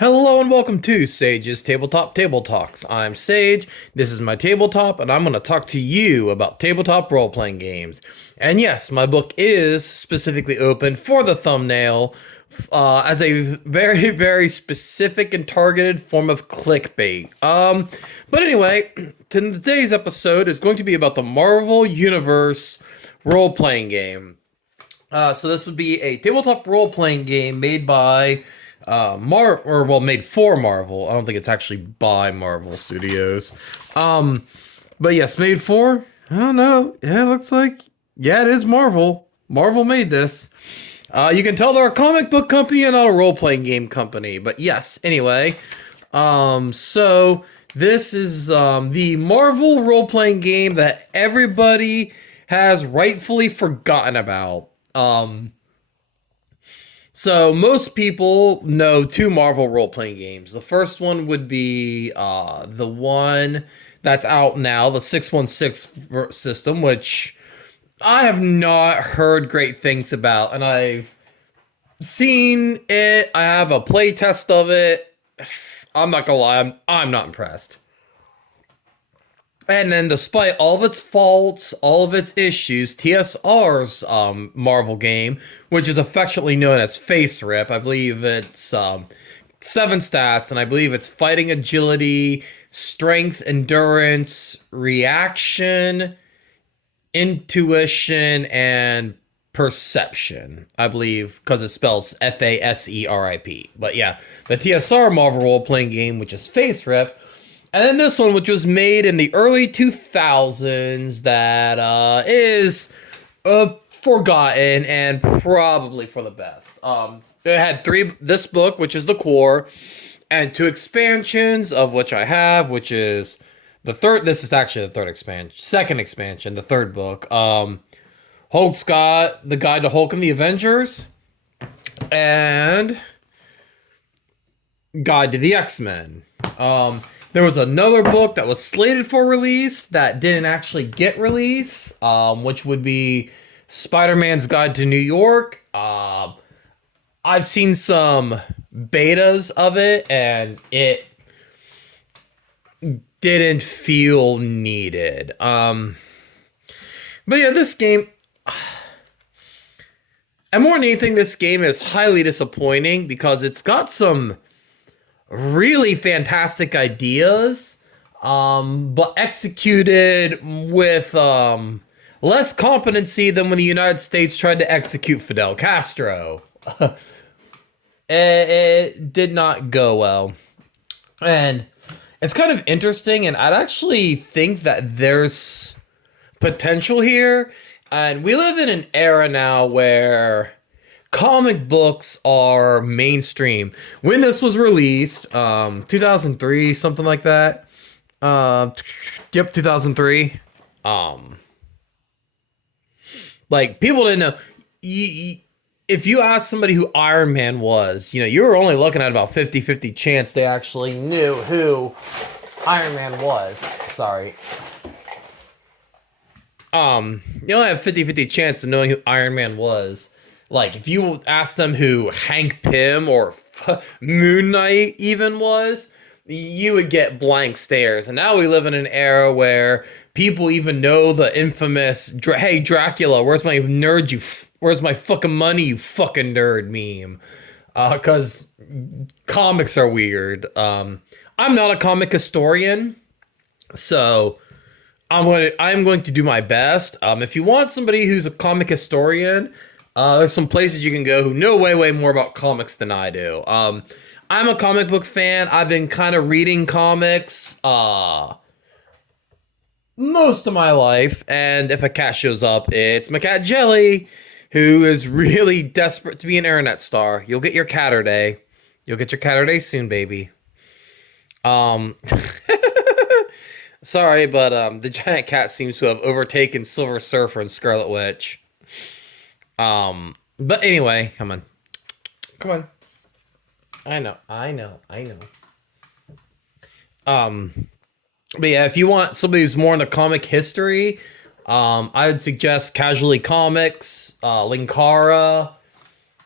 Hello and welcome to Sage's Tabletop Table Talks. I'm Sage, this is my tabletop, and I'm going to talk to you about tabletop role-playing games. And yes, my book is specifically open for the thumbnail as a very, very specific and targeted form of clickbait. But anyway, today's episode is going to be about the Marvel Universe role-playing game. So this would be a tabletop role-playing game made by made for Marvel. I don't think it's actually by Marvel Studios. But yes, made for. I don't know. Yeah, it looks like. Yeah, it is Marvel. Marvel made this. You can tell they're a comic book company and not a role-playing game company. But yes, anyway. So this is the Marvel role-playing game that everybody has rightfully forgotten about. So most people know two Marvel role-playing games. The first one would be the one that's out now, the 616 system, which I have not heard great things about, and I've seen it. I have a play test of it. I'm not gonna lie, I'm not impressed. And then, despite all of its faults, all of its issues, TSR's Marvel game, which is affectionately known as Face Rip, I believe it's 7 stats, and I believe it's fighting agility, strength, endurance, reaction, intuition, and perception. I believe because it spells FASERIP. But yeah, the TSR Marvel role playing game, which is Face Rip. And then this one, which was made in the early 2000s, that is forgotten and probably for the best. It had this book, which is the core, and 2 expansions, of which I have, which is the third. This is actually the second expansion, the third book. Hulk's got the Guide to Hulk and the Avengers, and Guide to the X-Men. There was another book that was slated for release that didn't actually get released, which would be Spider-Man's Guide to New York. I've seen some betas of it, and it didn't feel needed. But yeah, this game, and more than anything, this game is highly disappointing because it's got some really fantastic ideas, but executed with less competency than when the United States tried to execute Fidel Castro. It did not go well. And it's kind of interesting, and I'd actually think that there's potential here. And we live in an era now where comic books are mainstream. When this was released, 2003, something like that. Yep, 2003. Like, people didn't know. If you ask somebody who Iron Man was, you were only looking at about 50-50 chance they actually knew who Iron Man was. Sorry. You only have 50-50 chance of knowing who Iron Man was. Like, if you ask them who Hank Pym or Moon Knight even was, you would get blank stares. And now we live in an era where people even know the infamous, hey, Dracula, where's my nerd, where's my fucking money, you fucking nerd meme. Because comics are weird. I'm not a comic historian, so I'm going to do my best. If you want somebody who's a comic historian, there's some places you can go who know way, way more about comics than I do. I'm a comic book fan. I've been kind of reading comics most of my life. And if a cat shows up, it's my cat Jelly, who is really desperate to be an internet star. You'll get your catter day. You'll get your catter day soon, baby. Sorry, but the giant cat seems to have overtaken Silver Surfer and Scarlet Witch. But anyway, come on. I know. But yeah, if you want somebody who's more into comic history, I would suggest Casually Comics, Linkara,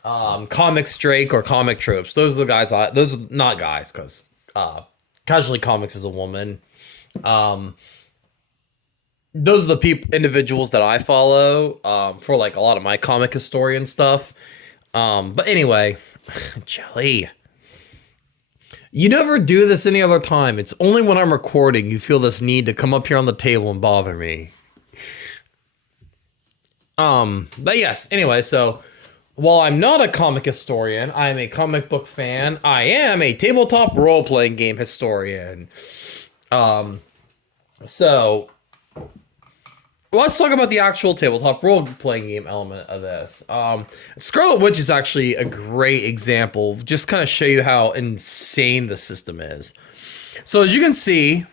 Comics Drake or comic tropes. Those are the guys. Those are not guys because casually comics is a woman. Um, those are the individuals that I follow for like a lot of my comic historian stuff. But anyway, Jelly, you never do this any other time. It's only when I'm recording you feel this need to come up here on the table and bother me. But yes, anyway, so while I'm not a comic historian, I am a comic book fan. I am a tabletop role-playing game historian. So let's talk about the actual tabletop role-playing game element of this. Scarlet Witch is actually a great example, just kind of show you how insane the system is. So as you can see,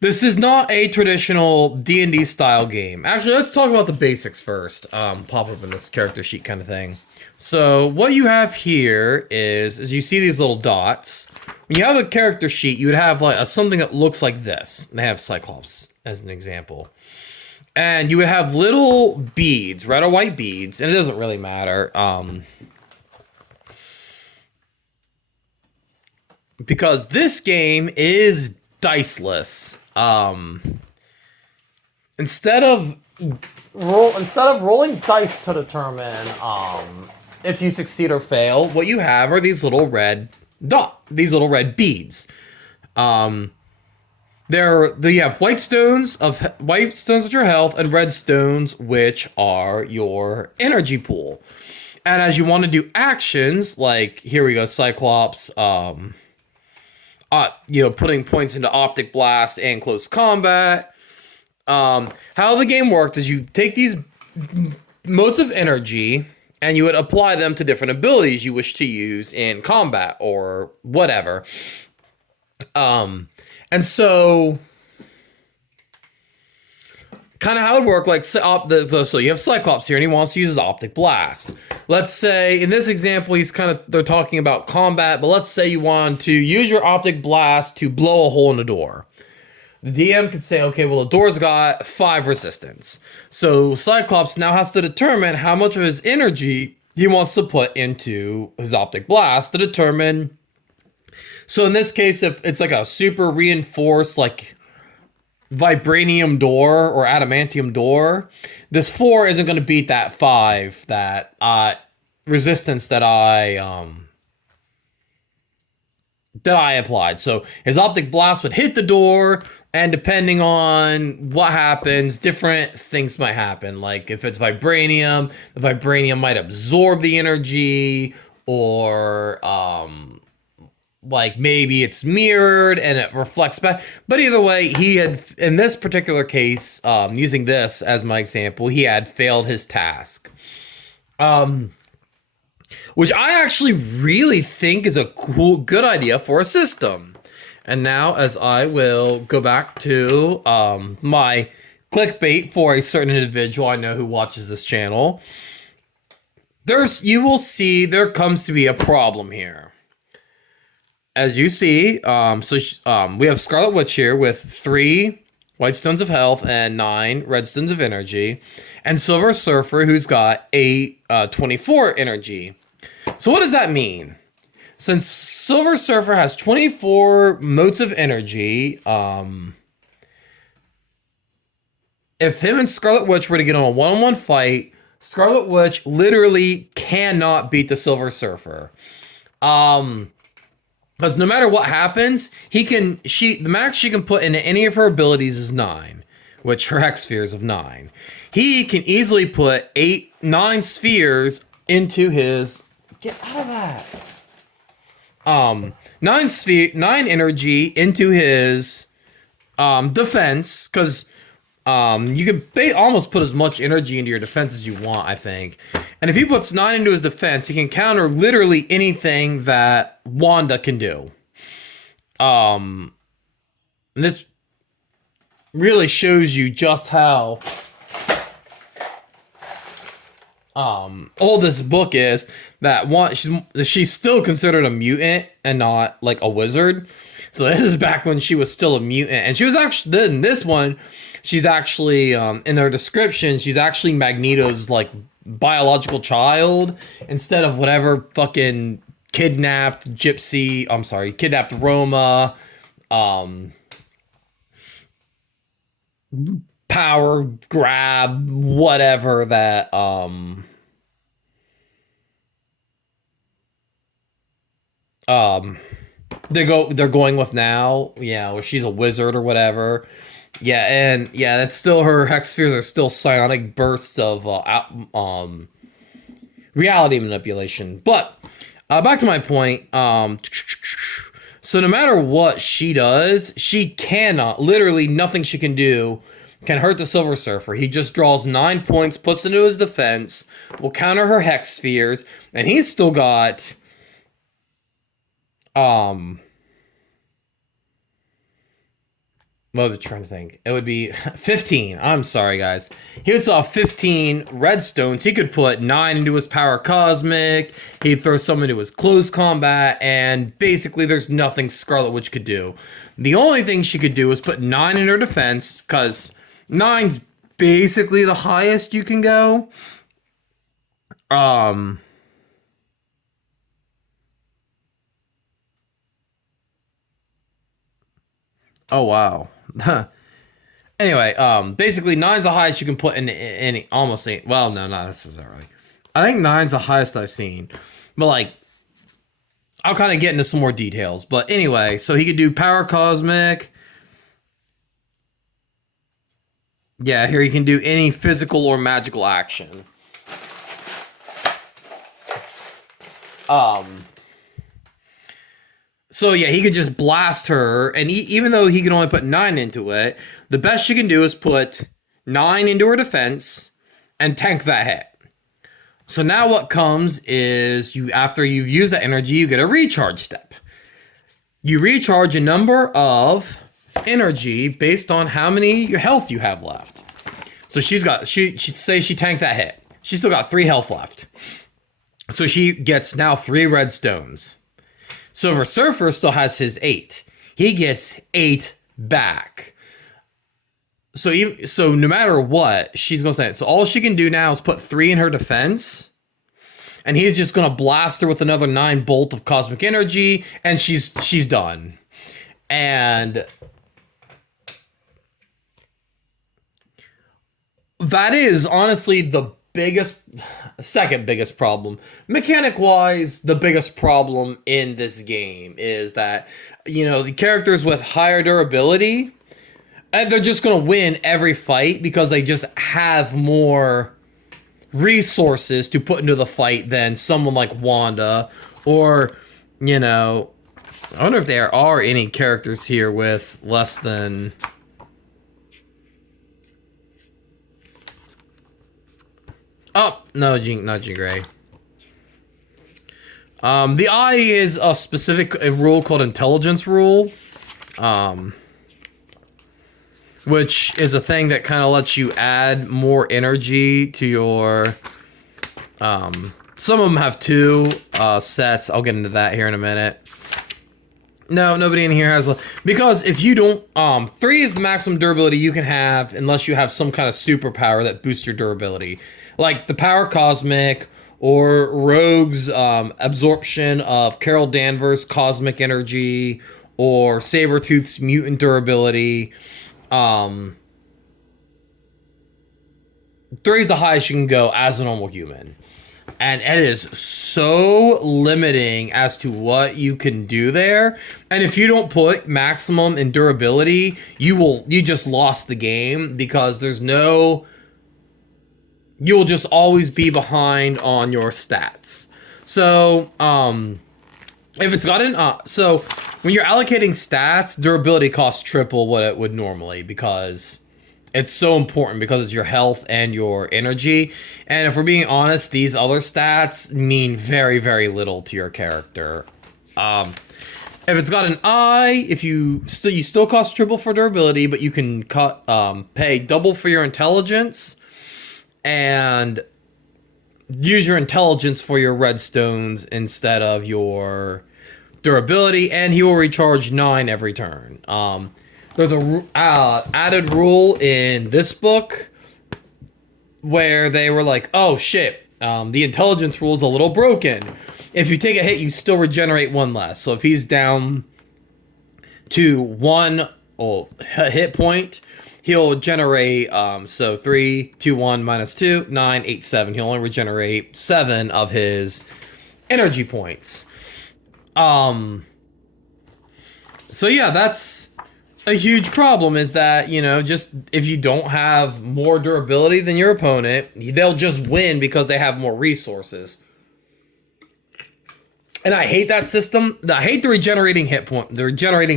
this is not a traditional D&D style game. Actually, let's talk about the basics first. Pop up in this character sheet kind of thing. So what you have here is you see these little dots. When you have a character sheet, you would have like something that looks like this. And they have Cyclops as an example. And you would have little beads, red or white beads, and it doesn't really matter. Because this game is diceless. Instead of rolling dice to determine if you succeed or fail, what you have are these little red beads. You have white stones which are health, and red stones which are your energy pool. And as you want to do actions, like here we go, Cyclops, putting points into optic blast and close combat. How the game worked is you take these modes of energy and you would apply them to different abilities you wish to use in combat or whatever. And so kind of how it would work, like, so you have Cyclops here and he wants to use his optic blast. Let's say in this example, they're talking about combat, but let's say you want to use your optic blast to blow a hole in the door. The DM could say, okay, well, the door's got 5 resistance. So Cyclops now has to determine how much of his energy he wants to put into his optic blast to determine. So in this case, if it's like a super reinforced, like, vibranium door or adamantium door, this 4 isn't going to beat that 5, that resistance that I applied. So his optic blast would hit the door, and depending on what happens, different things might happen. Like if it's vibranium, the vibranium might absorb the energy, or like maybe it's mirrored and it reflects back. But either way, he had, in this particular case, using this as my example, he had failed his task. Which I actually really think is a good idea for a system. And now, as I will go back to my clickbait for a certain individual I know who watches this channel, you will see there comes to be a problem here. As you see, we have Scarlet Witch here with 3 white stones of health and 9 red stones of energy, and Silver Surfer, who's got 24 energy. So what does that mean? Since Silver Surfer has 24 motes of energy, if him and Scarlet Witch were to get on a one-on-one fight, Scarlet Witch literally cannot beat the Silver Surfer. Because no matter what happens, the max she can put into any of her abilities is 9, which her hex spheres of 9. He can easily put 9 spheres into his, get out of that. 9 energy into his defense, because you can almost put as much energy into your defense as you want, I think. And if he puts 9 into his defense, he can counter literally anything that Wanda can do. And this really shows you just how old this book is. That she's still considered a mutant and not like a wizard. So this is back when she was still a mutant, and she was actually in this one. She's actually in their description. She's actually Magneto's like biological child instead of whatever fucking kidnapped Roma, um, power grab, whatever that, um, they're going with now. Yeah, where she's a wizard or whatever. Yeah, and yeah, that's still her hex spheres are still psionic bursts of reality manipulation. But back to my point. So no matter what she does, she cannot, literally nothing she can do can hurt the Silver Surfer. He just draws 9 points, puts it into his defense, will counter her hex spheres, and he's still got um what was I trying to think? It would be 15. I'm sorry, guys. He would still have 15 redstones. He could put 9 into his power cosmic. He'd throw some into his close combat. And basically, there's nothing Scarlet Witch could do. The only thing she could do is put 9 in her defense, because 9's basically the highest you can go. Oh, wow. Anyway, basically nine's the highest you can put in any almost any. Well, no, not necessarily. I think nine's the highest I've seen, but like I'll kind of get into some more details. But anyway, so he could do power cosmic. Yeah, here he can do any physical or magical action. So yeah, he could just blast her, and even though he can only put 9 into it, the best she can do is put 9 into her defense and tank that hit. So now what comes is after you've used that energy, you get a recharge step. You recharge a number of energy based on how many health you have left. So she say she tanked that hit. She's still got 3 health left. So she gets now 3 red stones. Silver Surfer still has his 8. He gets 8 back. So no matter what, she's going to say it. So all she can do now is put 3 in her defense. And he's just going to blast her with another 9 bolt of cosmic energy. And she's done. And that is honestly the second biggest problem. Mechanic wise, the biggest problem in this game is that, the characters with higher durability, and they're just going to win every fight because they just have more resources to put into the fight than someone like Wanda, or, I wonder if there are any characters here with less than... Oh, no, not Jean Grey. The eye is a specific rule called intelligence rule, which is a thing that kind of lets you add more energy to your, some of them have 2 sets. I'll get into that here in a minute. No, nobody in here has, because if you don't, 3 is the maximum durability you can have unless you have some kind of superpower that boosts your durability. Like the Power Cosmic, or Rogue's absorption of Carol Danvers' cosmic energy, or Sabretooth's mutant durability. 3 is the highest you can go as a normal human. And it is so limiting as to what you can do there. And if you don't put maximum in durability, you just lost the game, because you'll just always be behind on your stats. So, if it's got so when you're allocating stats, durability costs triple what it would normally, because it's so important, because it's your health and your energy. And if we're being honest, these other stats mean very, very little to your character. If it's got an eye, you still cost triple for durability, but you can pay double for your intelligence, and use your intelligence for your redstones instead of your durability, and he will recharge 9 every turn. There's a added rule in this book where they were like, oh shit, the intelligence rule is a little broken. If you take a hit, you still regenerate one less. So if he's down to one hit point, he'll generate so 3, 2, 1 minus 2, 9, 8, 7. He'll only regenerate 7 of his energy points. So yeah, that's a huge problem, is that, you know, just if you don't have more durability than your opponent, they'll just win because they have more resources. And I hate that system. I hate the regenerating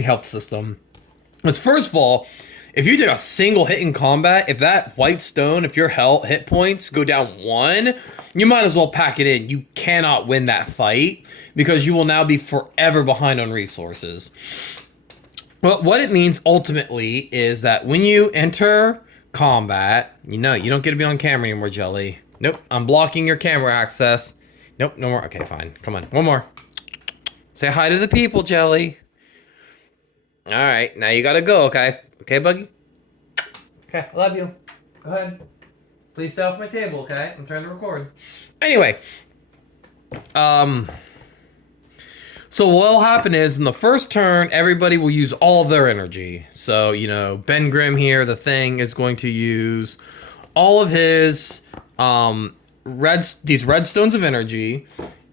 health system. Because first of all, if you did a single hit in combat, if that white stone, if your hit points go down 1, you might as well pack it in. You cannot win that fight because you will now be forever behind on resources. But what it means ultimately is that when you enter combat, you know, you don't get to be on camera anymore, Jelly. Nope, I'm blocking your camera access. Nope, no more. Okay, fine. Come on, one more. Say hi to the people, Jelly. All right, now you gotta go, okay? Okay, Buggy? Okay, I love you. Go ahead. Please stay off my table, okay? I'm trying to record. Anyway, so what'll happen is, in the first turn, everybody will use all of their energy. So, you know, Ben Grimm here, the Thing, is going to use all of his these red stones of energy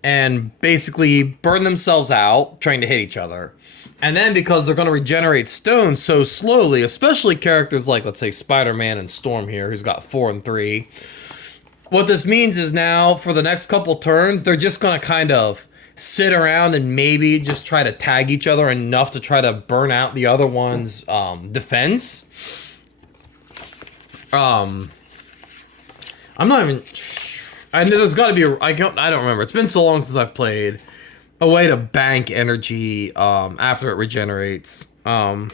and basically burn themselves out trying to hit each other. And then because they're going to regenerate stones so slowly, especially characters like, let's say, Spider-Man and Storm here, who's got 4 and 3. What this means is now, for the next couple turns, they're just going to kind of sit around and maybe just try to tag each other enough to try to burn out the other one's defense. I'm not even... I know there's got to be I don't remember. It's been so long since I've played. A way to bank energy after it regenerates. But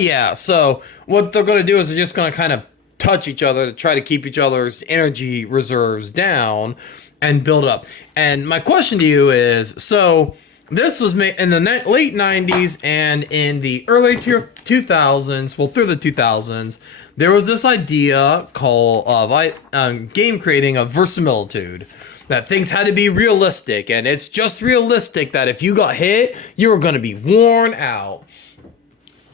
yeah, so what they're going to do is they're just going to kind of touch each other to try to keep each other's energy reserves down and build up. And my question to you is, so this was made in the late 90s and in the early 2000s, well, through the 2000s, there was this idea called game creating of verisimilitude. That things had to be realistic, and it's just realistic that if you got hit, you were going to be worn out.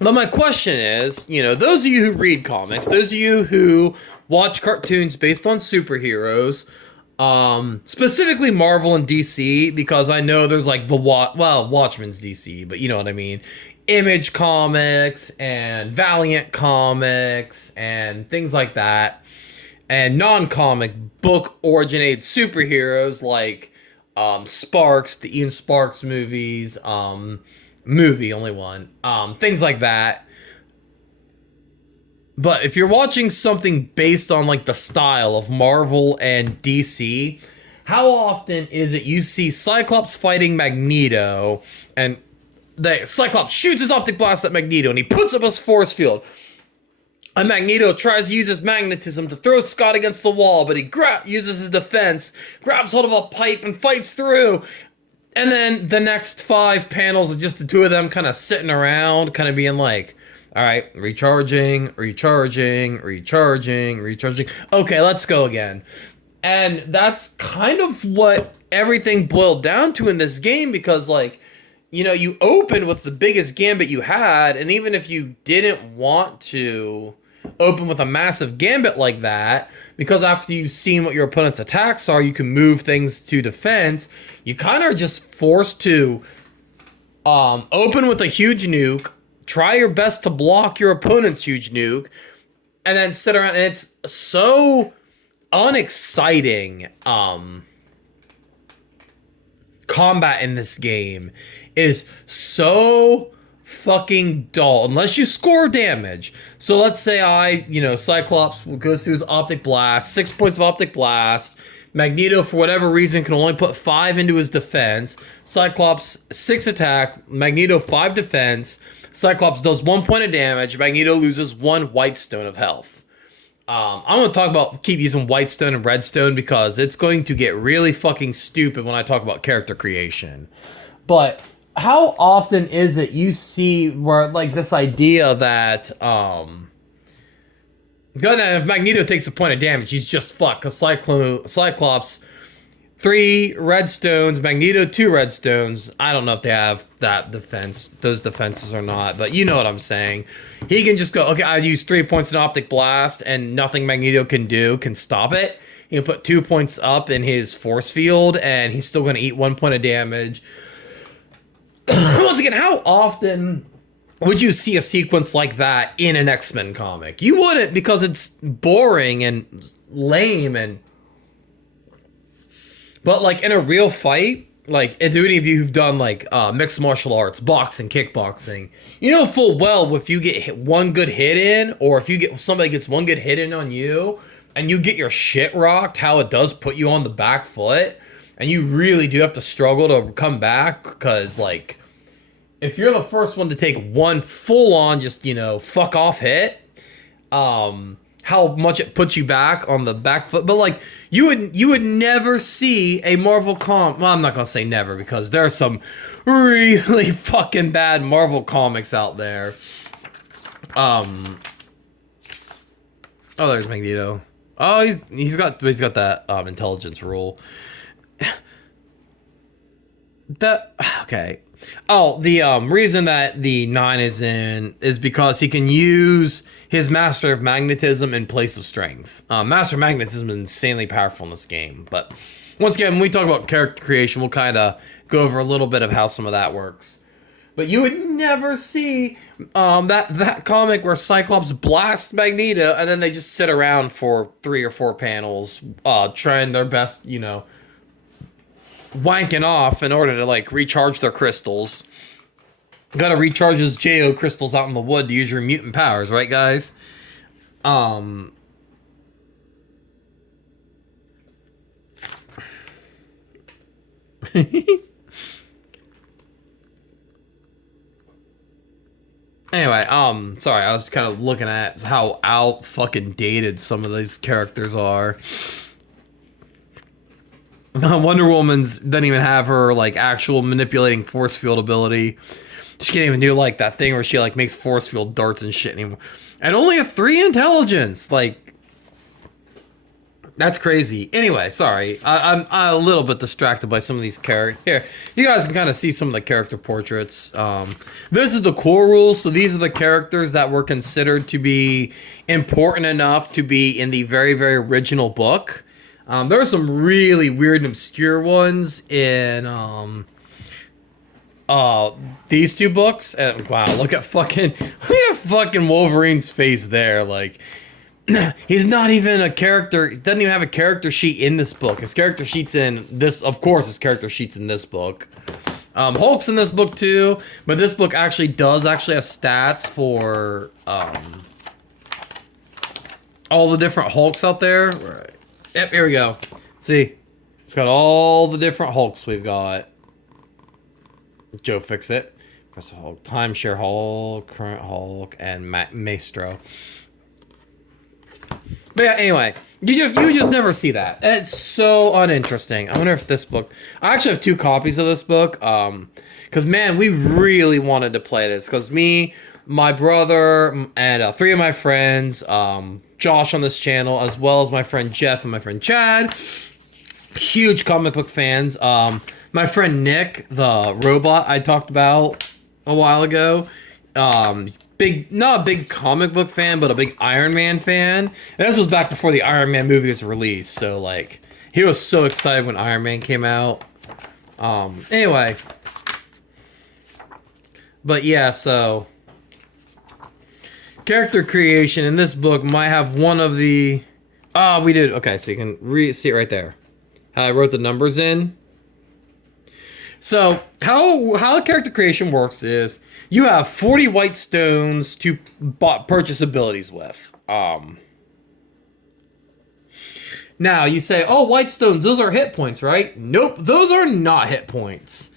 But my question is, you know, those of you who read comics, those of you who watch cartoons based on superheroes, specifically Marvel and DC, because I know there's like Watchmen's DC, but you know what I mean. Image Comics and Valiant Comics and things like that. And non-comic book originated superheroes like Sparks, the Ian Sparks movies, movie, only one, things like that. But if you're watching something based on like the style of Marvel and DC, how often is it you see Cyclops fighting Magneto, and the Cyclops shoots his optic blast at Magneto and he puts up his force field? And Magneto tries to use his magnetism to throw Scott against the wall, but he uses his defense, grabs hold of a pipe, and fights through. And then the next 5 panels are just the two of them kind of sitting around, kind of being like, all right, recharging. Okay, let's go again. And that's kind of what everything boiled down to in this game, because, like, you know, you open with the biggest gambit you had, and even if you didn't want to open with a massive gambit like that, because after you've seen what your opponent's attacks are, you can move things to defense, you kind of are just forced to open with a huge nuke, try your best to block your opponent's huge nuke, and then sit around. And it's so unexciting. Combat in this game is so fucking dull unless you score damage. So let's say Cyclops goes through his optic blast, 6 points of optic blast. Magneto, for whatever reason, can only put 5 into his defense. Cyclops 6 attack, Magneto 5 defense. Cyclops does 1 point of damage. Magneto loses 1 white stone of health. I'm going to talk about keep using white stone and red stone because it's going to get really fucking stupid when I talk about character creation. But how often is it you see where, like, this idea that Good, and if Magneto takes a point of damage, he's just fucked. Because Cyclops, 3 redstones, Magneto, 2 redstones. I don't know if they have that defense, those defenses or not, but you know what I'm saying. He can just go, okay, I use 3 points in Optic Blast, and nothing Magneto can do can stop it. He can put 2 points up in his force field, and he's still going to eat 1 point of damage. Once again, how often would you see a sequence like that in an X-Men comic? You wouldn't, because it's boring and lame. And but like in a real fight, like if any of you who've done like mixed martial arts, boxing, kickboxing, you know full well if you get one good hit in, or if you get somebody gets one good hit in on you and you get your shit rocked, how it does put you on the back foot, and you really do have to struggle to come back. Because like if you're the first one to take one full on just, you know, fuck off hit, how much it puts you back on the back foot. But like you would never see a Marvel well, I'm not gonna say never, because there's some really fucking bad Marvel comics out there. Oh, there's Magneto. Oh, he's got that intelligence rule. That okay. Oh, the reason that the 9 is in is because he can use his Master of Magnetism in place of Strength. Master of Magnetism is insanely powerful in this game. But once again, when we talk about character creation, we'll kind of go over a little bit of how some of that works. But you would never see that comic where Cyclops blasts Magneto and then they just sit around for 3 or 4 panels trying their best, you know, wanking off in order to like recharge their crystals. Gotta recharge those JO crystals out in the wood to use your mutant powers, right guys? Anyway, sorry, I was kind of looking at how out fucking dated some of these characters are. Wonder Woman's doesn't even have her like actual manipulating force field ability. She can't even do like that thing where she like makes force field darts and shit anymore. And only a 3 intelligence. Like, that's crazy. Anyway, sorry. I'm a little bit distracted by some of these characters. Here, you guys can kind of see some of the character portraits. This is the core rules. So these are the characters that were considered to be important enough to be in the very, very original book. There are some really weird and obscure ones in these 2 books. And wow, look at fucking Wolverine's face there. Like, he's not even a character. He doesn't even have a character sheet in this book. His character sheet's in this, of course, his character sheet's in this book. Hulk's in this book too, but this book actually does have stats for all the different Hulks out there. Right. Yep, here we go. See, it's got all the different Hulks we've got. Joe Fix It, Hulk, Timeshare Hulk, Current Hulk, and Maestro. But yeah, anyway, you just never see that. It's so uninteresting. I wonder if this book. I actually have 2 copies of this book. Because man, we really wanted to play this. Because me, my brother, and 3 of my friends, Josh on this channel, as well as my friend Jeff and my friend Chad, huge comic book fans. My friend Nick, the robot I talked about a while ago, not a big comic book fan, but a big Iron Man fan. And this was back before the Iron Man movie was released, so like he was so excited when Iron Man came out. Anyway, but yeah, so character creation in this book might have one of the we did okay, so you can see it right there. How I wrote the numbers in. So how character creation works is you have 40 white stones to purchase abilities with. Now you say, oh, white stones, those are hit points, right? Nope, those are not hit points.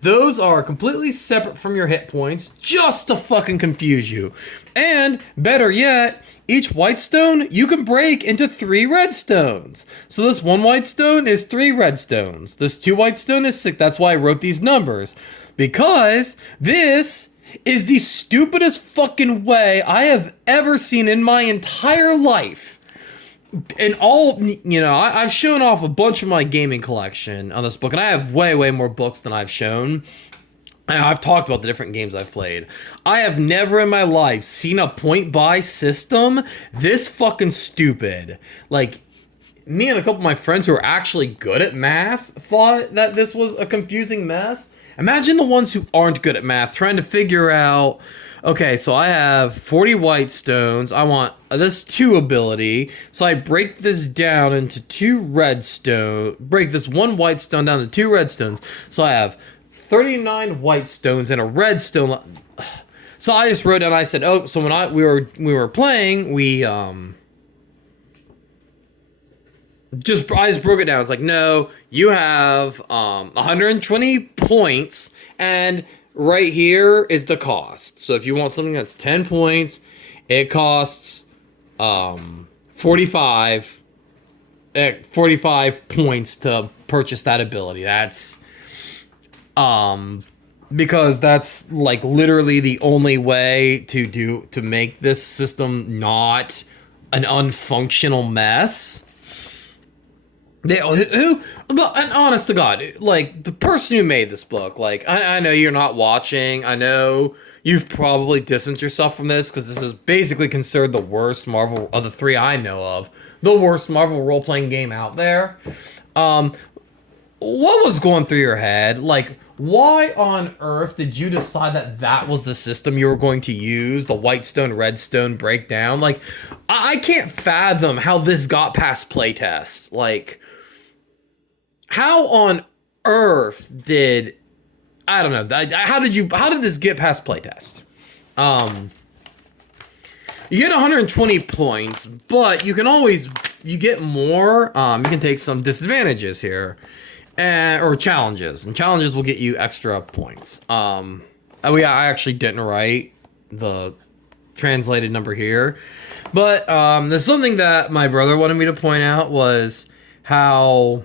Those are completely separate from your hit points just to fucking confuse you. And better yet, each white stone you can break into 3 red stones. So this 1 white stone is 3 red stones. This 2 white stone is 6. That's why I wrote these numbers. Because this is the stupidest fucking way I have ever seen in my entire life. And all, you know, I've shown off a bunch of my gaming collection on this book, and I have way, way more books than I've shown. And I've talked about the different games I've played. I have never in my life seen a point buy system this fucking stupid. Like, me and a couple of my friends who are actually good at math thought that this was a confusing mess. Imagine the ones who aren't good at math trying to figure out, okay, so I have 40 white stones. I want this 2 ability. So I break this down into 2 red stone, break this 1 white stone down to 2 red stones. So I have 39 white stones and a red stone. So I just wrote down, I said, oh, so when we were playing, I just broke it down. It's like, no, you have 120 points, and right here is the cost. So if you want something that's 10 points, it costs 45 points to purchase that ability. That's because that's like literally the only way to make this system not an unfunctional mess. And honest to God, like, the person who made this book, like, I know you're not watching. I know you've probably distanced yourself from this because this is basically considered the worst Marvel of the 3 I know of, the worst Marvel role-playing game out there. What was going through your head? Like, why on earth did you decide that that was the system you were going to use, the white stone, red stone breakdown? Like, I can't fathom how this got past playtest. Like, how on earth did, I don't know, how did this get past playtest? You get 120 points, but you get more. You can take some disadvantages here, or challenges, and challenges will get you extra points. I actually didn't write the translated number here, but there's something that my brother wanted me to point out was how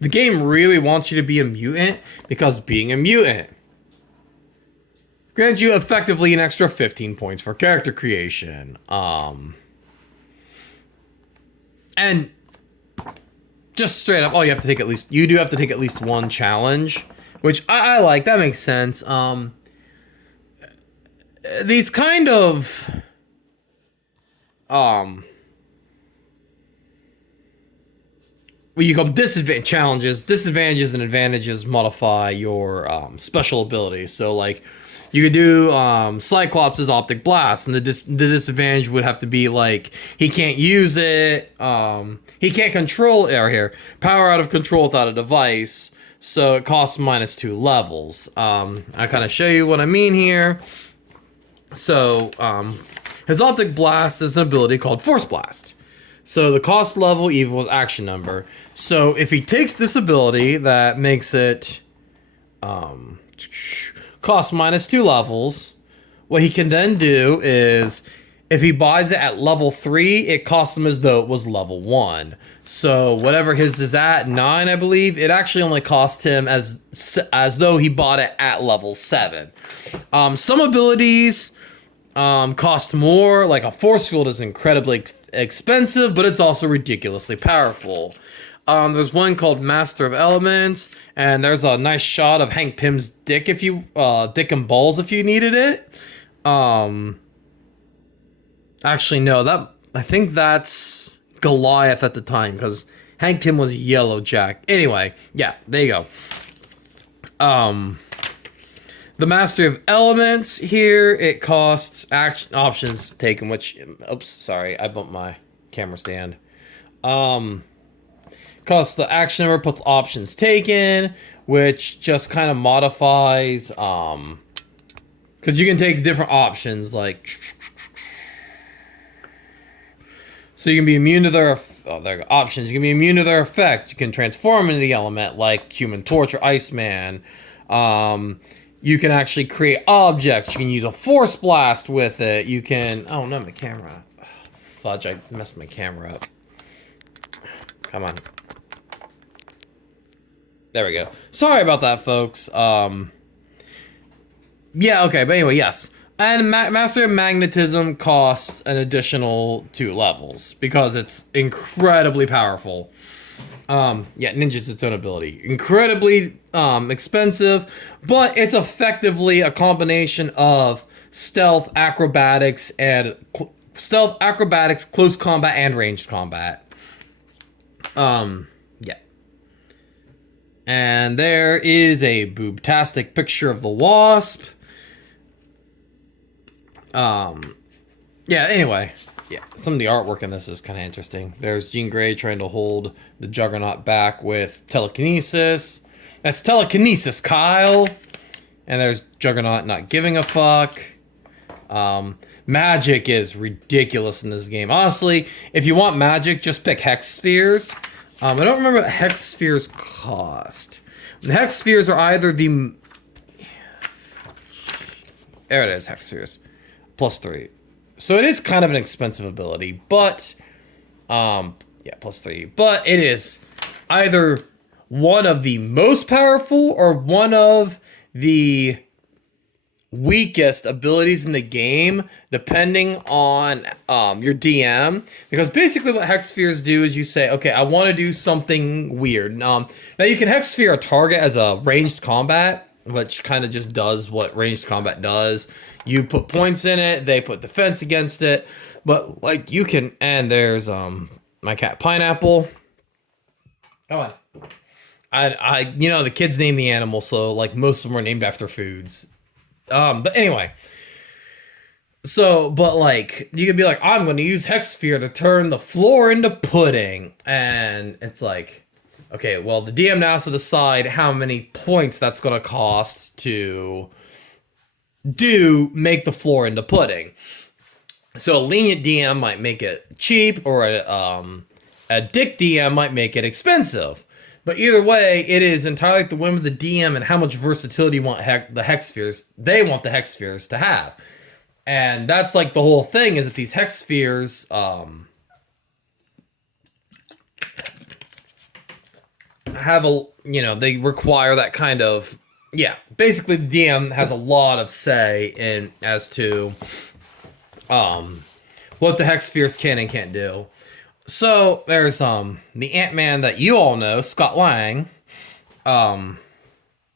the game really wants you to be a mutant, because being a mutant grants you effectively an extra 15 points for character creation. And just straight up, you do have to take at least 1 challenge, which I like. That makes sense. These kind of what you call disadvantages and advantages modify your special abilities. So like, you could do Cyclops' optic blast, and the disadvantage would have to be like, he can't use it, he can't control power out of control without a device, so it costs -2 levels. I kind of show you what I mean here. So his optic blast is an ability called Force Blast. So the cost level equals action number. So if he takes this ability that makes it cost -2 levels, what he can then do is, if he buys it at level 3, it costs him as though it was level 1. So whatever his is at 9, I believe, it actually only cost him as though he bought it at level 7. Some abilities cost more, like a force field is incredibly expensive, but it's also ridiculously powerful. There's one called Master of Elements, and there's a nice shot of Hank Pym's dick dick and balls if you needed it. Actually, no, I think that's Goliath at the time, because Hank Pym was Yellow Jack. Anyway, yeah, there you go. The Mastery of Elements here, it costs action options taken, which, oops, sorry, I bumped my camera stand. Costs the action number plus options taken, which just kind of modifies, because you can take different options, like, so you can be immune to their, there are options, you can be immune to their effect, you can transform into the element, like Human Torch or Iceman. You can actually create objects. You can use a force blast with it. You can... Oh, no, my camera. Fudge, I messed my camera up. Come on. There we go. Sorry about that, folks. Yeah, okay, but anyway, yes. And Master of Magnetism costs an additional 2 levels because it's incredibly powerful. Yeah, ninja's its own ability. Incredibly expensive, but it's effectively a combination of stealth, acrobatics, and close combat, and ranged combat. Yeah. And there is a boobtastic picture of the wasp. Yeah, anyway. Yeah, some of the artwork in this is kind of interesting. There's Jean Grey trying to hold the Juggernaut back with telekinesis. That's telekinesis, Kyle! And there's Juggernaut not giving a fuck. Magic is ridiculous in this game. Honestly, if you want magic, just pick Hex Spheres. I don't remember what Hex Spheres cost. The Hex Spheres are either the... There it is, Hex Spheres. +3. So it is kind of an expensive ability, but... yeah, +3. But it is either one of the most powerful or one of the weakest abilities in the game, depending on your DM. Because basically what Hex Spheres do is you say, okay, I want to do something weird. Now you can Hex Sphere a target as a ranged combat, which kind of just does what ranged combat does. You put points in it, they put defense against it. But like you can, and there's my cat Pineapple. Come on. You know, the kids name the animal, so like most of them are named after foods. But anyway. So, but like, you could be like, I'm going to use Hex Sphere to turn the floor into pudding. And it's like, okay, well, the DM now has to decide how many points that's going to cost to make the floor into pudding. So a lenient DM might make it cheap, or a dick DM might make it expensive. But either way, it is entirely at the whim of the DM and how much versatility you want the Hex Spheres. They want the Hex Spheres to have. And that's like the whole thing, is that these Hex Spheres have a, you know, they require that kind of, yeah, basically the DM has a lot of say in as to what the Hex Spheres can and can't do. So there's the Ant-Man that you all know, Scott Lang, Baron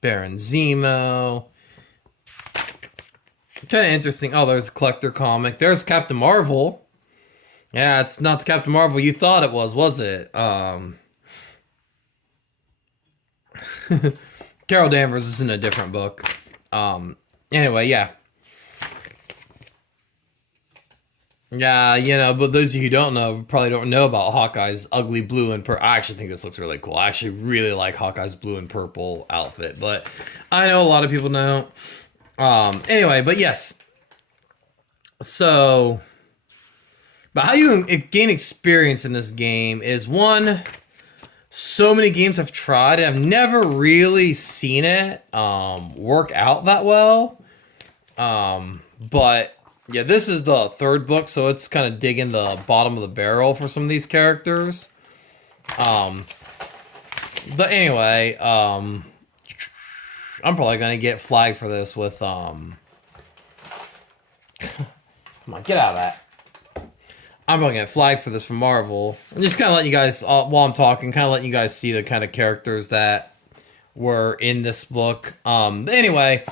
Zemo. Kind of interesting. Oh, there's a collector comic. There's Captain Marvel. Yeah, it's not the Captain Marvel you thought it was it? Carol Danvers is in a different book. Anyway, yeah. Yeah, you know, but those of you who don't know probably don't know about Hawkeye's ugly blue and purple. I actually think this looks really cool. I actually really like Hawkeye's blue and purple outfit, but I know a lot of people don't. Anyway, but yes. So, but how you gain experience in this game is, one, so many games I've tried and I've never really seen it work out that well. But yeah, this is the third book, so it's kind of digging the bottom of the barrel for some of these characters. But anyway, I'm probably gonna get flagged for this with come on, get out of that. I'm gonna get flagged for this from Marvel. I'm just kind of letting you guys, while I'm talking, kind of letting you guys see the kind of characters that were in this book. Anyway,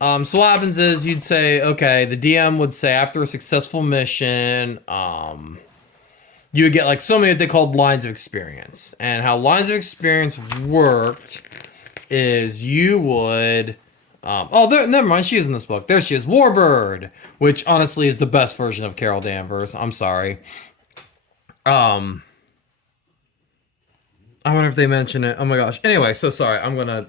so what happens is you'd say, okay, the DM would say after a successful mission, you would get like so many what they called lines of experience. And how lines of experience worked is you would, never mind, she is in this book. There she is, Warbird, which honestly is the best version of Carol Danvers. I'm sorry. I wonder if they mention it. Oh my gosh. Anyway, so sorry. I'm gonna,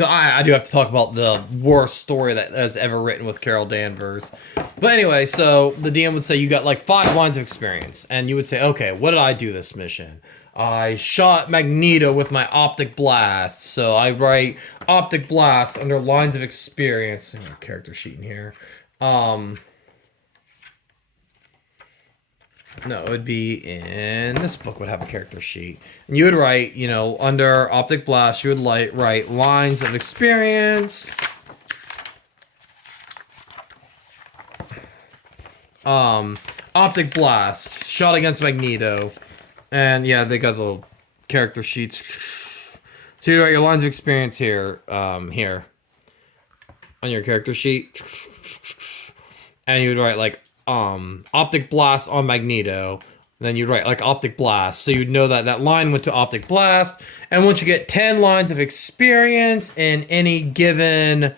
I do have to talk about the worst story that has ever written with Carol Danvers. But anyway, so the DM would say you got like 5 lines of experience, and you would say, okay, what did I do this mission? I shot Magneto with my optic blast, so I write optic blast under lines of experience. Character sheet in here. No, it would be in this book would have a character sheet. And you would write, you know, under Optic Blast, you would write lines of experience. Optic Blast, shot against Magneto. And yeah, they got the little character sheets. So you write your lines of experience here, here. On your character sheet. And you would write like Optic Blast on Magneto. Then you'd write like Optic Blast. So you'd know that that line went to Optic Blast. And once you get 10 lines of experience in any given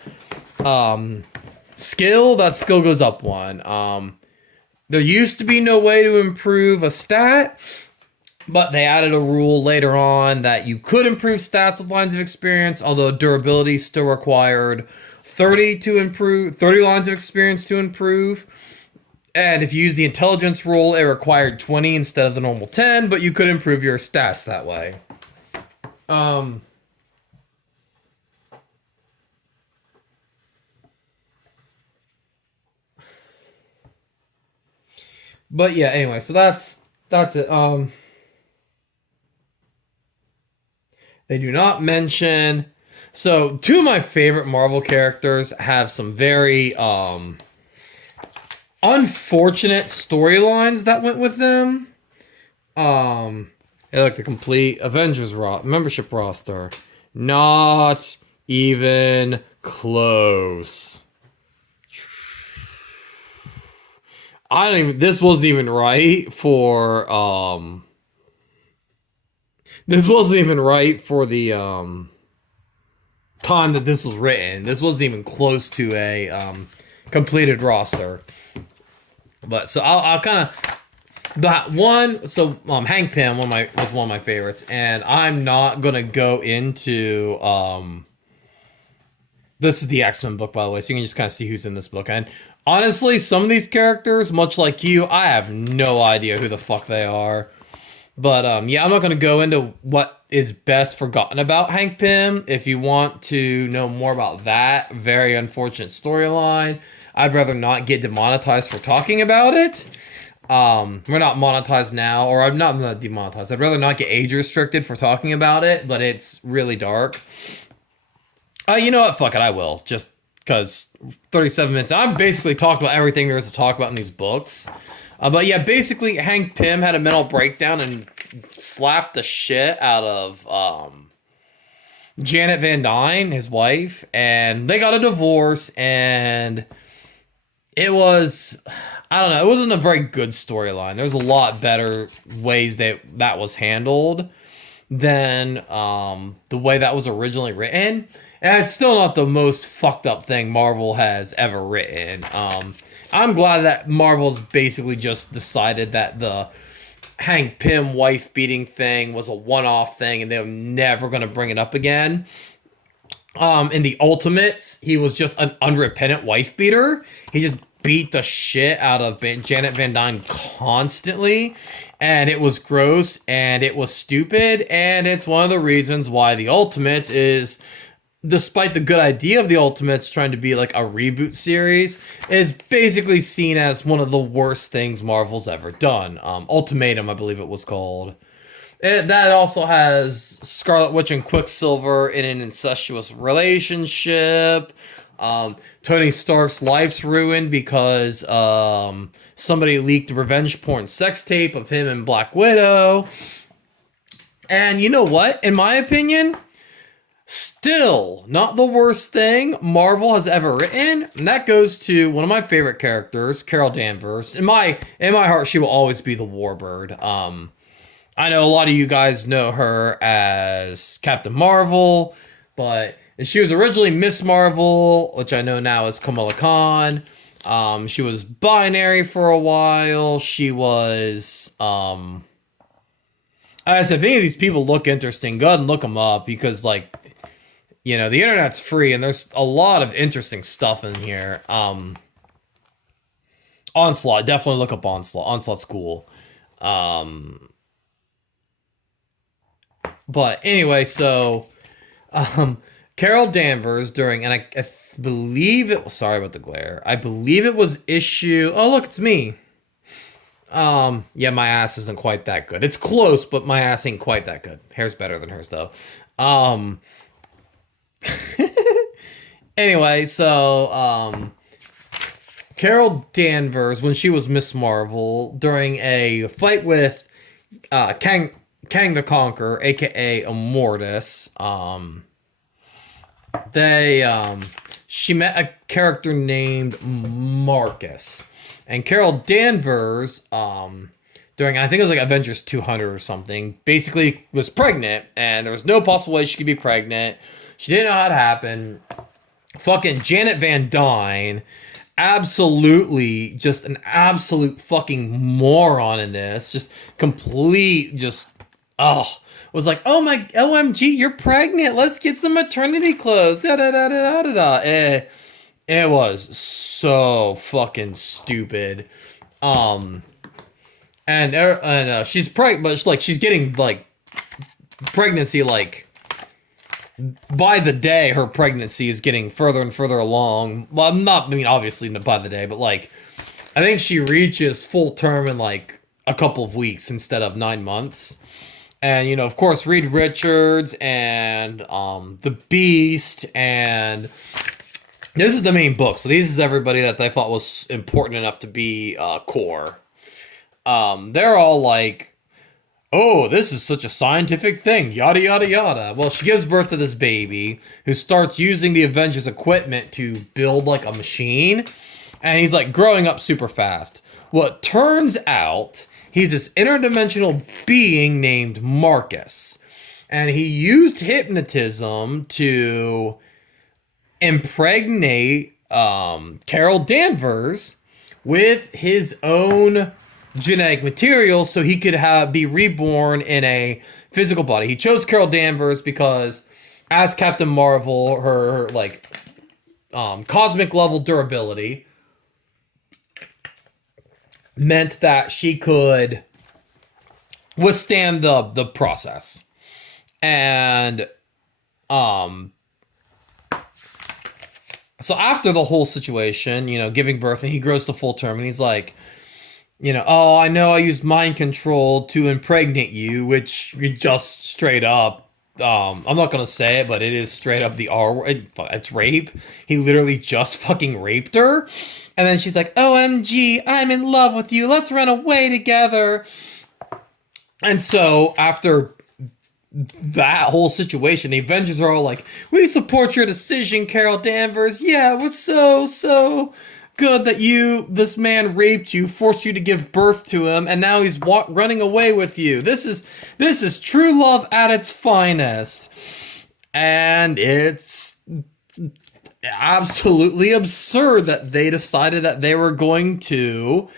skill, that skill goes up one. There used to be no way to improve a stat, but they added a rule later on that you could improve stats with lines of experience, although durability still required 30 to improve, 30 lines of experience to improve. And if you use the intelligence rule, it required 20 instead of the normal 10, but you could improve your stats that way. But yeah, anyway, so that's it. They do not mention. So two of my favorite Marvel characters have some very unfortunate storylines that went with them. They like the complete Avengers membership roster. Not even close. I don't even. This wasn't even right for This wasn't even right for the time that this was written. This wasn't even close to a completed roster. But so I'll kind of that one. So Hank Pym was one of my favorites, and I'm not gonna go into this is the X-Men book, by the way, so you can just kind of see who's in this book. And honestly, some of these characters, much like you, I have no idea who the fuck they are. But yeah, I'm not going to go into what is best forgotten about Hank Pym. If you want to know more about that very unfortunate storyline, I'd rather not get demonetized for talking about it. We're not monetized now, or I'm not demonetized. I'd rather not get age restricted for talking about it, but it's really dark. You know what? Fuck it, I will. Just because 37 minutes. I've basically talked about everything there is to talk about in these books. But yeah, basically, Hank Pym had a mental breakdown and slapped the shit out of Janet Van Dyne, his wife, and they got a divorce, and it was, I don't know, it wasn't a very good storyline. There's a lot better ways that was handled than the way that was originally written. And it's still not the most fucked up thing Marvel has ever written. I'm glad that Marvel's basically just decided that the Hank Pym wife beating thing was a one-off thing and they're never going to bring it up again. In the Ultimates, he was just an unrepentant wife beater. He just beat the shit out of Janet Van Dyne constantly, and it was gross and it was stupid, and it's one of the reasons why the Ultimates is, despite the good idea of the Ultimates trying to be like a reboot series, is basically seen as one of the worst things Marvel's ever done. Ultimatum, I believe it was called. That also has Scarlet Witch and Quicksilver in an incestuous relationship. Tony Stark's life's ruined because somebody leaked a revenge porn sex tape of him and Black Widow. And you know what? In my opinion, still not the worst thing Marvel has ever written, and that goes to one of my favorite characters, Carol Danvers. In my heart, she will always be the Warbird. I know a lot of you guys know her as Captain Marvel, but she was originally Miss Marvel, which I know now is Kamala Khan. She was binary for a while. She was, as if any of these people look interesting, go ahead and look them up because, like, you know, the internet's free and there's a lot of interesting stuff in here. Onslaught, definitely look up Onslaught. Onslaught's cool. But anyway, so Carol Danvers during, and I believe it was, sorry about the glare. I believe it was issue, oh look, it's me. Yeah, my ass isn't quite that good. It's close, but my ass ain't quite that good. Hair's better than hers though. Um, anyway, Carol Danvers, when she was Miss Marvel, during a fight with Kang the Conqueror, aka Immortus, they she met a character named Marcus. And Carol Danvers, during I think it was like Avengers 200 or something, basically was pregnant, and there was no possible way she could be pregnant. She didn't know how it happened. Fucking Janet Van Dyne, absolutely just an absolute fucking moron in this. Just complete, just oh, was like, oh my, OMG, you're pregnant. Let's get some maternity clothes. Da da da da da da. It was so fucking stupid. Um, and she's pregnant, but like she's getting like pregnancy like by the day. Her pregnancy is getting further and further along. Well, I'm not. I mean, obviously not by the day, but like I think she reaches full term in like a couple of weeks instead of 9 months. And of course, Reed Richards and the Beast, and this is the main book. So this is everybody that I thought was important enough to be core. They're all like, oh, this is such a scientific thing, yada yada yada. Well, she gives birth to this baby who starts using the Avengers equipment to build like a machine, and he's like growing up super fast. Well, it turns out he's this interdimensional being named Marcus, and he used hypnotism to impregnate Carol Danvers with his own genetic material so he could be reborn in a physical body. He chose Carol Danvers because as Captain Marvel, her like cosmic level durability meant that she could withstand the process. And so after the whole situation, giving birth, and he grows to full term, and he's like, oh, I know I used mind control to impregnate you, which you just straight up, I'm not gonna say it, but it is straight up the R word. It's rape. He literally just fucking raped her. And then she's like, OMG, I'm in love with you. Let's run away together. And so after that whole situation, the Avengers are all like, we support your decision, Carol Danvers. Yeah, it was so good that this man raped you, forced you to give birth to him, and now he's running away with you. This is true love at its finest. And it's absolutely absurd that they decided that they were going to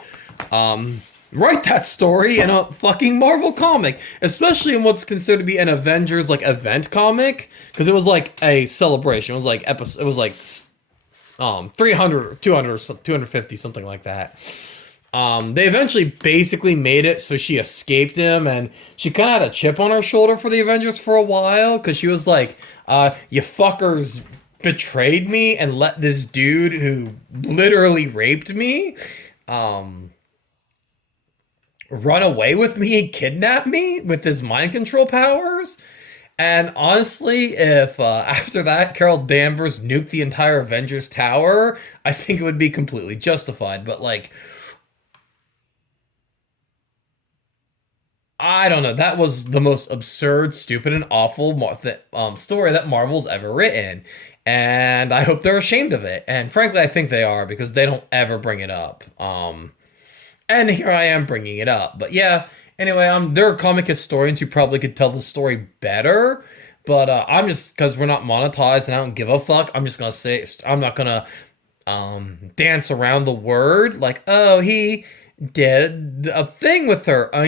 write that story in a fucking Marvel comic, especially in what's considered to be an Avengers like event comic, because it was like a celebration. It was like 300 or 200 or 250, something like that. They eventually basically made it so she escaped him, and she kind of had a chip on her shoulder for the Avengers for a while, because she was like, you fuckers betrayed me and let this dude who literally raped me run away with me and kidnap me with his mind control powers. And honestly, if after that Carol Danvers nuked the entire Avengers Tower, I think it would be completely justified. But like, I don't know. That was the most absurd, stupid, and awful story that Marvel's ever written. And I hope they're ashamed of it. And frankly, I think they are, because they don't ever bring it up. And here I am bringing it up. But yeah, anyway, there are comic historians who probably could tell the story better. But I'm just, because we're not monetized and I don't give a fuck, I'm just going to say, I'm not going to dance around the word. Like, oh, he did a thing with her. No,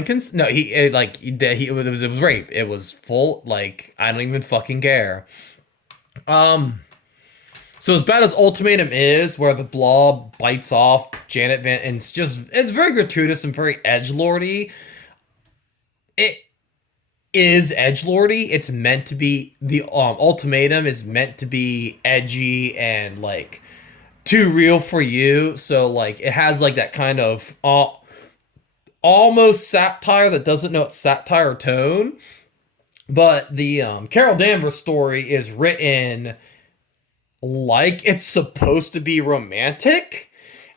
it was rape. It was full, like, I don't even fucking care. So as bad as Ultimatum is, where the Blob bites off Janet Van, and it's very gratuitous and very edgelordy. It is edgelordy. It's meant to be, the Ultimatum is meant to be edgy and like too real for you. So like it has like that kind of almost satire that doesn't know it's satire tone. But the Carol Danvers story is written like it's supposed to be romantic,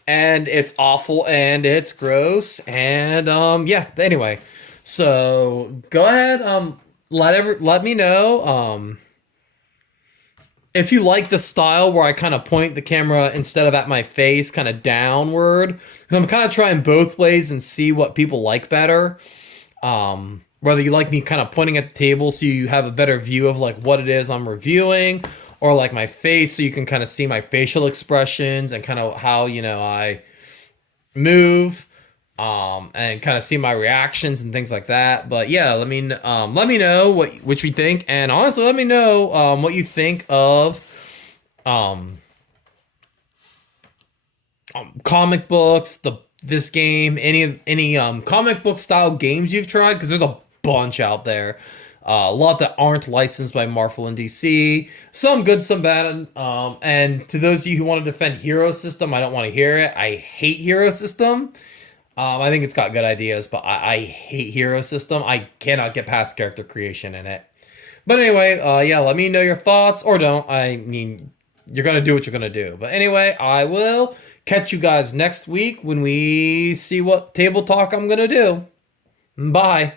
and it's awful and it's gross and yeah. Anyway, so go ahead, let me know if you like the style where I kind of point the camera instead of at my face, kind of downward. I'm kind of trying both ways and see what people like better. Whether you like me kind of pointing at the table so you have a better view of like what it is I'm reviewing, or like my face so you can kind of see my facial expressions and kind of how, I move, and kind of see my reactions and things like that. But yeah, let me know what you think, and honestly, let me know what you think of um, comic books, this game, any comic book style games you've tried, because there's a bunch out there. A lot that aren't licensed by Marvel and DC. Some good, some bad. And to those of you who want to defend Hero System, I don't want to hear it. I hate Hero System. I think it's got good ideas, but I hate Hero System. I cannot get past character creation in it. But anyway, yeah, let me know your thoughts, or don't. I mean, you're gonna do what you're gonna do. But anyway, I will catch you guys next week when we see what table talk I'm gonna do. Bye.